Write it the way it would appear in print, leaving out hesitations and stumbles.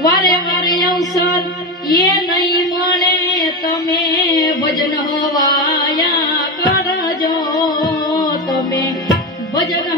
વારે વારે અવસર એ નહીં મળે તમે ભજન હવાયા કરજો તમે ભજન